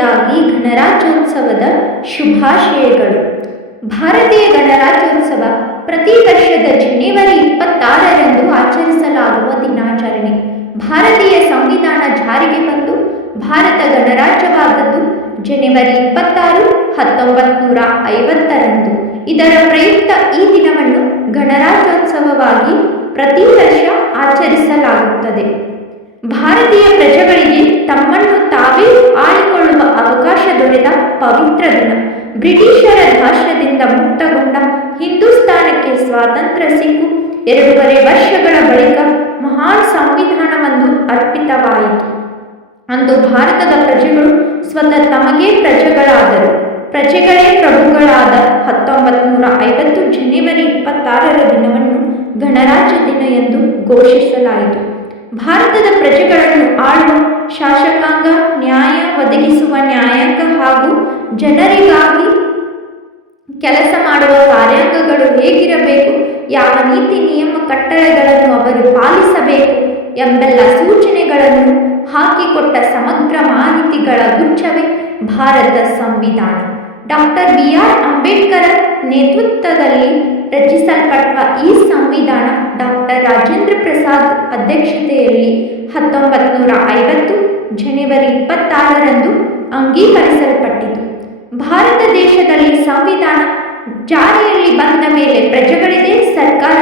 ಕೊನೆಯದಾಗಿ ಗಣರಾಜ್ಯೋತ್ಸವದ ಶುಭಾಶಯಗಳು. ಭಾರತೀಯ ಗಣರಾಜ್ಯೋತ್ಸವ ಪ್ರತಿ ವರ್ಷದ ಜನವರಿ 26ರಂದು ಆಚರಿಸಲಾಗುವ ದಿನಾಚರಣೆ. ಭಾರತೀಯ ಸಂವಿಧಾನ ಜಾರಿಗೆ ಬಂದು ಭಾರತ ಗಣರಾಜ್ಯವಾದದ್ದು ಜನವರಿ 26, 1950ರಂದು. ಇದರ ಪ್ರಯುಕ್ತ ಈ ದಿನವನ್ನು ಗಣರಾಜ್ಯೋತ್ಸವವಾಗಿ ಪ್ರತಿ ವರ್ಷ ಆಚರಿಸಲಾಗುತ್ತದೆ. ಭಾರತೀಯ ಪ್ರಜೆಗಳಿಗೆ ತಮ್ಮನ್ನು ತಾವೇ ಆಳಿಕೊಳ್ಳುವ ಅವಕಾಶ ದೊರೆತ ಪವಿತ್ರ ದಿನ. ಬ್ರಿಟಿಷರ ದಾಸ್ಯದಿಂದ ಮುಕ್ತಗೊಂಡ ಹಿಂದೂಸ್ತಾನಕ್ಕೆ ಸ್ವಾತಂತ್ರ್ಯ ಸಿಕ್ಕು 2.5 ವರ್ಷಗಳ ಬಳಿಕ ಮಹಾನ್ ಸಂವಿಧಾನವೊಂದು ಅರ್ಪಿತವಾಯಿತು. ಅಂದು ಭಾರತದ ಪ್ರಜೆಗಳು ಸ್ವತಃ ತಮಗೇ ಪ್ರಜೆಗಳಾದರು, ಪ್ರಜೆಗಳೇ ಪ್ರಭುಗಳಾದ 1950 ಜನವರಿ 26ರ ದಿನವನ್ನು ಗಣರಾಜ್ಯ ದಿನ ಎಂದು ಘೋಷಿಸಲಾಯಿತು. ಭಾರತದ ಪ್ರಜೆಗಳನ್ನು ಆಳುವ ಶಾಸಕಾಂಗ, ನ್ಯಾಯ ಒದಗಿಸುವ ನ್ಯಾಯಾಂಗ ಹಾಗೂ ಜನರಿಗಾಗಿ ಕೆಲಸ ಮಾಡುವ ಕಾರ್ಯಾಂಗಗಳು ಹೇಗಿರಬೇಕು, ಯಾವ ನೀತಿ ನಿಯಮ ಕಟ್ಟಳೆಗಳನ್ನು ಅವರು ಪಾಲಿಸಬೇಕು ಎಂಬೆಲ್ಲ ಸೂಚನೆಗಳನ್ನು ಹಾಕಿಕೊಟ್ಟ ಸಮಗ್ರ ಮಾಹಿತಿಗಳ ಗುಚ್ಛವೇ ಭಾರತ ಸಂವಿಧಾನ. ಡಾಕ್ಟರ್ BR ಅಂಬೇಡ್ಕರ್ ನೇತೃತ್ವದಲ್ಲಿ ರಚಿಸಲ್ಪಟ್ಟ ಈ ಸಂವಿಧಾನ ಡಾಕ್ಟರ್ ರಾಜೇಂದ್ರ ಪ್ರಸಾದ್ ಅಧ್ಯಕ್ಷತೆಯಲ್ಲಿ 1950 ಜನವರಿ 26ರಂದು ಅಂಗೀಕರಿಸಲ್ಪಟ್ಟಿತು. ಭಾರತ ದೇಶದಲ್ಲಿ ಸಂವಿಧಾನ ಜಾರಿಯಲ್ಲಿ ಬಂದ ಮೇಲೆ ಪ್ರಜೆಗಳಿದೇ ಸರ್ಕಾರ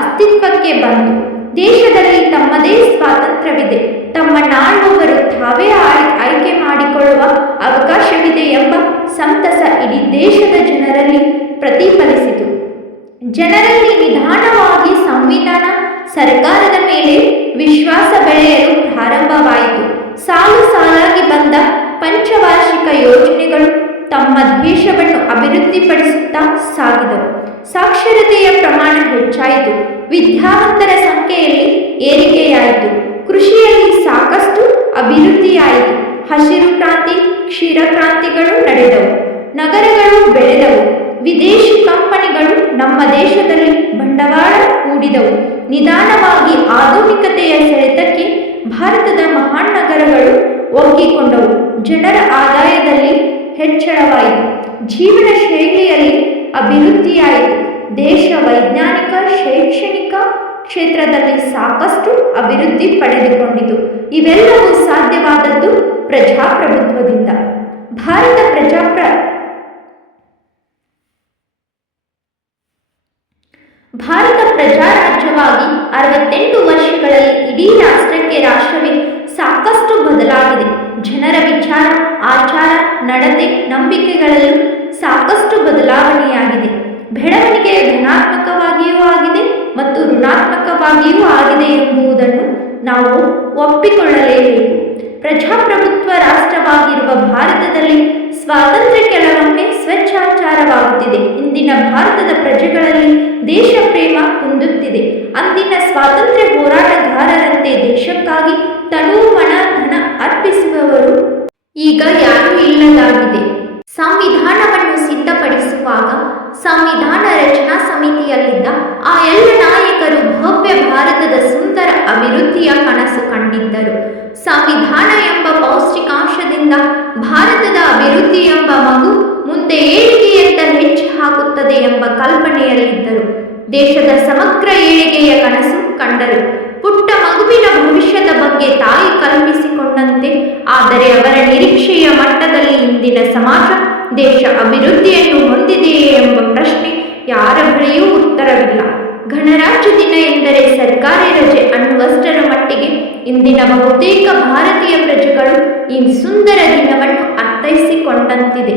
ಅಸ್ತಿತ್ವಕ್ಕೆ ಬಂತು. ದೇಶದಲ್ಲಿ ತಮ್ಮದೇ ಸ್ವಾತಂತ್ರ್ಯವಿದೆ, ತಮ್ಮನ್ನಾಳುವವರು ತಾವೇ ಆಯ್ಕೆ ಮಾಡಿಕೊಳ್ಳುವ ಅವಕಾಶವಿದೆ ಎಂಬ ಸಂತಸ ಇಡೀ ದೇಶದ ಜನರಲ್ಲಿ ಪ್ರತಿಫಲಿಸಿತು. ಜನರಲ್ಲಿ ನಿಧಾನವಾಗಿ ಸಂವಿಧಾನ ಸರ್ಕಾರದ ಮೇಲೆ ವಿಶ್ವಾಸ ಬೆಳೆಯಲು ಪ್ರಾರಂಭವಾಯಿತು. ಸಾಲು ಸಾಲಾಗಿ ಬಂದ ಪಂಚವಾರ್ಷಿಕ ಯೋಜನೆಗಳು ತಮ್ಮ ದೇಶವನ್ನು ಅಭಿವೃದ್ಧಿಪಡಿಸುತ್ತಾ ಸಾಗಿದವು. ಸಾಕ್ಷರತೆಯ ಪ್ರಮಾಣ ಹೆಚ್ಚಾಯಿತು, ವಿದ್ಯಾವಂತರ ಸಂಖ್ಯೆಯಲ್ಲಿ ಏರಿಕೆಯಾಯಿತು, ಕೃಷಿಯಲ್ಲಿ ಸಾಕಷ್ಟು ಅಭಿವೃದ್ಧಿಯಾಯಿತು, ಹಸಿರು ಕ್ರಾಂತಿ, ಕ್ಷೀರ ಕ್ರಾಂತಿಗಳು ನಡೆದವು, ನಗರಗಳು ಬೆಳೆದವು, ವಿದೇಶಿ ಕಂಪನಿಗಳು ನಮ್ಮ ದೇಶದಲ್ಲಿ ಬಂಡವಾಳ ಹೂಡಿದವು. ನಿಧಾನವಾಗಿ ಆಧುನಿಕತೆಯ ಸೆಳೆತಕ್ಕೆ ಭಾರತದ ಮಹಾನ್ ನಗರಗಳು ಒಗ್ಗಿಕೊಂಡವು. ಜನರ ಆದಾಯದಲ್ಲಿ ಹೆಚ್ಚಳವಾಯಿತು, ಜೀವನ ಶೈಲಿಯಲ್ಲಿ ಅಭಿವೃದ್ಧಿಯಾಯಿತು, ದೇಶ ವೈಜ್ಞಾನಿಕ ಶೈಕ್ಷಣಿಕ ಕ್ಷೇತ್ರದಲ್ಲಿ ಸಾಕಷ್ಟು ಅಭಿವೃದ್ಧಿ ಪಡೆದುಕೊಂಡಿತು. ಇವೆಲ್ಲವೂ ಸಾಧ್ಯವಾದದ್ದು ಪ್ರಜಾಪ್ರಭುತ್ವದಿಂದ. ಭಾರತ ಪ್ರಜಾರಾಜ್ಯವಾಗಿ 68 ವರ್ಷಗಳಲ್ಲಿ ಇಡೀ ರಾಷ್ಟ್ರವೇ ಸಾಕಷ್ಟು ಬದಲಾಗಿದೆ. ಜನರ ವಿಚಾರ, ಆಚಾರ, ನಡತೆ, ನಂಬಿಕೆಗಳಲ್ಲೂ ಸಾಕಷ್ಟು ಬದಲಾವಣೆಯಾಗಿದೆ. ಬೆಳವಣಿಗೆ ಧನಾತ್ಮಕವಾಗಿಯೂ ಆಗಿದೆ ಮತ್ತು ಋಣಾತ್ಮಕವಾಗಿಯೂ ಆಗಿದೆ ಎಂಬುದನ್ನು ನಾವು ಒಪ್ಪಿಕೊಳ್ಳಲೇಬೇಕು. ಪ್ರಜಾಪ್ರಭುತ್ವ ರಾಷ್ಟ್ರವಾಗಿರುವ ಭಾರತದಲ್ಲಿ ಸ್ವಾತಂತ್ರ್ಯ ಕೆಲವೊಮ್ಮೆ ಸ್ವೇಚ್ಛಾಚಾರವಾಗುತ್ತಿದೆ. ಇಂದಿನ ಭಾರತದ ಪ್ರಜೆಗಳಲ್ಲಿ ದೇಶ ಪ್ರೇಮ ಕುಂದುತ್ತಿದೆ. ಅಂದಿನ ಸ್ವಾತಂತ್ರ್ಯ ಹೋರಾಟಗಾರರಂತೆ ದೇಶಕ್ಕಾಗಿ ತನು ಮನ ಧನ ಅರ್ಪಿಸುವವರು ಈಗ ಯಾರೂ ಇಲ್ಲದಾಗಿದೆ. ಸಂವಿಧಾನವನ್ನು ಸಿದ್ಧಪಡಿಸುವಾಗ ಸಂವಿಧಾನ ರಚನಾ ಸಮಿತಿಯಲ್ಲಿದ್ದ ಆ ಎಲ್ಲ ನಾಯಕರು ಭವ್ಯ ಭಾರತದ ಸುಂದರ ಅಭಿವೃದ್ಧಿಯ ಕನಸು ಕಂಡಿದ್ದರು. ಸಂವಿಧಾನ ಎಂಬ ಪೌಷ್ಟಿಕಾಂಶದಿಂದ ಭಾರತದ ಅಭಿವೃದ್ಧಿ ಎಂಬ ಮಗು ಮುಂದೆ ಏಳಿಗೆಯತ್ತ ಹೆಜ್ಜೆ ಹಾಕುತ್ತದೆ ಎಂಬ ಕಲ್ಪನೆಯಲ್ಲಿದ್ದರು. ದೇಶದ ಸಮಗ್ರ ಏಳಿಗೆಯ ಕನಸು ಕಂಡರು. ಪುಟ್ಟ ಮಗುವಿನ ಭವಿಷ್ಯದ ಬಗ್ಗೆ ತಾಯಿ ಕಲ್ಪಿಸಿಕೊಂಡಂತೆ. ಆದರೆ ಅವರ ನಿರೀಕ್ಷೆಯ ಮಟ್ಟದಲ್ಲಿ ಇಂದಿನ ಸಮಾಜ, ದೇಶ ಅಭಿವೃದ್ಧಿಯನ್ನು ಹೊಂದಿದೆಯೇ ಎಂಬ ಪ್ರಶ್ನೆ ಯಾರ ಬಳಿಯೂ ಉತ್ತರವಿಲ್ಲ. ಗಣರಾಜ್ಯ ದಿನ ಎಂದರೆ ಸರ್ಕಾರಿ ರಜೆ ಅನ್ನುವಷ್ಟರ ಮಟ್ಟಿಗೆ ಇಂದಿನ ಬಹುತೇಕ ಭಾರತೀಯ ಪ್ರಜೆಗಳು ಈ ಸುಂದರ ದಿನವನ್ನು ಅರ್ಥೈಸಿಕೊಂಡಂತಿದೆ.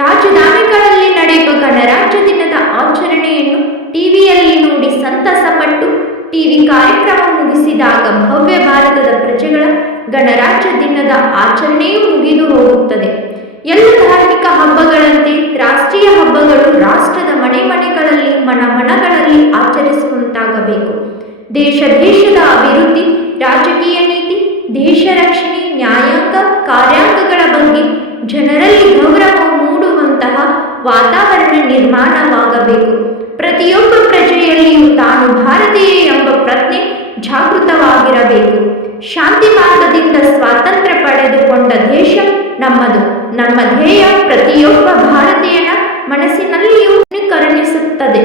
ರಾಜಧಾನಿಗಳಲ್ಲಿ ನಡೆಯುವ ಗಣರಾಜ್ಯ ದಿನದ ಆಚರಣೆಯನ್ನು ಟಿವಿಯಲ್ಲಿ ನೋಡಿ ಸಂತಸಪಟ್ಟು ಟಿವಿ ಕಾರ್ಯಕ್ರಮ ಮುಗಿಸಿದಾಗ ಭವ್ಯ ಭಾರತದ ಪ್ರಜೆಗಳ ಗಣರಾಜ್ಯ ದಿನದ ಆಚರಣೆಯೂ ಮುಗಿದು ಹೋಗುತ್ತದೆ. ಎಲ್ಲ ಧಾರ್ಮಿಕ ಹಬ್ಬಗಳಂತೆ ರಾಷ್ಟ್ರೀಯ ಹಬ್ಬಗಳು ರಾಷ್ಟ್ರದ ಮನೆಗಳಲ್ಲಿ ಮನಗಳಲ್ಲಿ ಆಚರಿಸುವಂತಾಗಬೇಕು. ದೇಶದ ಅಭಿವೃದ್ಧಿ, ರಾಜಕೀಯ ನೀತಿ, ದೇಶ ರಕ್ಷಣೆ, ನ್ಯಾಯಾಂಗ ಕಾರ್ಯಾಂಗಗಳ ಬಗ್ಗೆ ಜನರಲ್ಲಿ ಗೌರವ ಮೂಡುವಂತಹ ವಾತಾವರಣ ನಿರ್ಮಾಣವಾಗಬೇಕು. ಪ್ರತಿಯೊಬ್ಬ ಪ್ರಜೆಯಲ್ಲಿಯೂ ತಾನು ಭಾರತೀಯ ಎಂಬ ಪ್ರಜ್ಞೆ ಜಾಗೃತವಾಗಿರಬೇಕು. ಶಾಂತಿ ಮಾರ್ಗದಿಂದ ಸ್ವಾತಂತ್ರ್ಯ ಪಡೆದುಕೊಂಡ ದೇಶ ನಮ್ಮದು. ನಮ್ಮ ಧ್ಯೇಯ ಪ್ರತಿಯೊಬ್ಬ ಭಾರತೀಯನ ಮನಸ್ಸಿನಲ್ಲಿಯೂ ಕರುಣಿಸುತ್ತದೆ.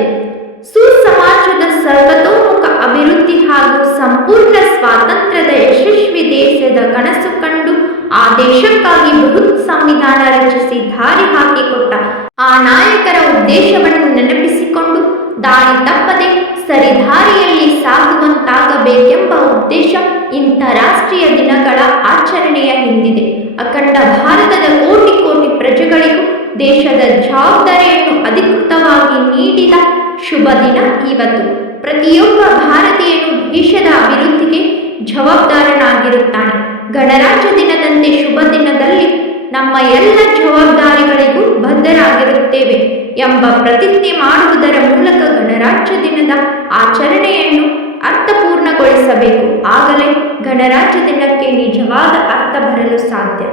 ಸುಸಮಾಜದ ಸರ್ವತೋಮುಖ ಅಭಿವೃದ್ಧಿ ಹಾಗೂ ಸಂಪೂರ್ಣ ಸ್ವಾತಂತ್ರ್ಯದ ಯಶಸ್ವಿ ದೇಶದ ಕನಸು ಕಂಡು ಆ ದೇಶಕ್ಕಾಗಿ ಬೃಹತ್ ಸಂವಿಧಾನ ರಚಿಸಿ ದಾರಿ ಹಾಕಿಕೊಟ್ಟ ಆ ನಾಯಕರ ಉದ್ದೇಶವನ್ನು ನೆನಪಿಸಿಕೊಂಡು ದಾರಿ ತಪ್ಪದೆ ಸರಿದಾರಿಯಲ್ಲಿ ಸಾಗುವಂತಾಗಬೇಕೆಂಬ ಉದ್ದೇಶ ಇಂಥ ರಾಷ್ಟ್ರೀಯ ದಿನಗಳ ಆಚರಣೆಯ ಹಿಂದಿದೆ. ಅಖಂಡ ಭಾರತದ ಕೋಟಿ ಕೋಟಿ ಪ್ರಜೆಗಳಿಗೂ ದೇಶದ ಜವಾಬ್ದಾರಿಯನ್ನು ಅಧಿಕೃತವಾಗಿ ನೀಡಿದ ಶುಭ ದಿನ ಇವತ್ತು. ಪ್ರತಿಯೊಬ್ಬ ಭಾರತೀಯನು ದೇಶದ ಅಭಿವೃದ್ಧಿಗೆ ಜವಾಬ್ದಾರನಾಗಿರುತ್ತಾನೆ. ಗಣರಾಜ್ಯ ದಿನದಂತೆ ಶುಭ ದಿನದಲ್ಲಿ ನಮ್ಮ ಎಲ್ಲ ಜವಾಬ್ದಾರಿಗಳಿಗೂ ಬದ್ಧರಾಗಿರುತ್ತೇವೆ ಎಂಬ ಪ್ರತಿಜ್ಞೆ ಮಾಡುವುದರ ಮೂಲಕ ಗಣರಾಜ್ಯ ದಿನದ ಆಚರಣೆಯನ್ನು ಅರ್ಥಪೂರ್ಣಗೊಳಿಸಬೇಕು. ಆಗಲೇ ಗಣರಾಜ್ಯ ದಿನಕ್ಕೆ ನಿಜವಾದ ಅರ್ಥ ಬರಲು ಸಾಧ್ಯ.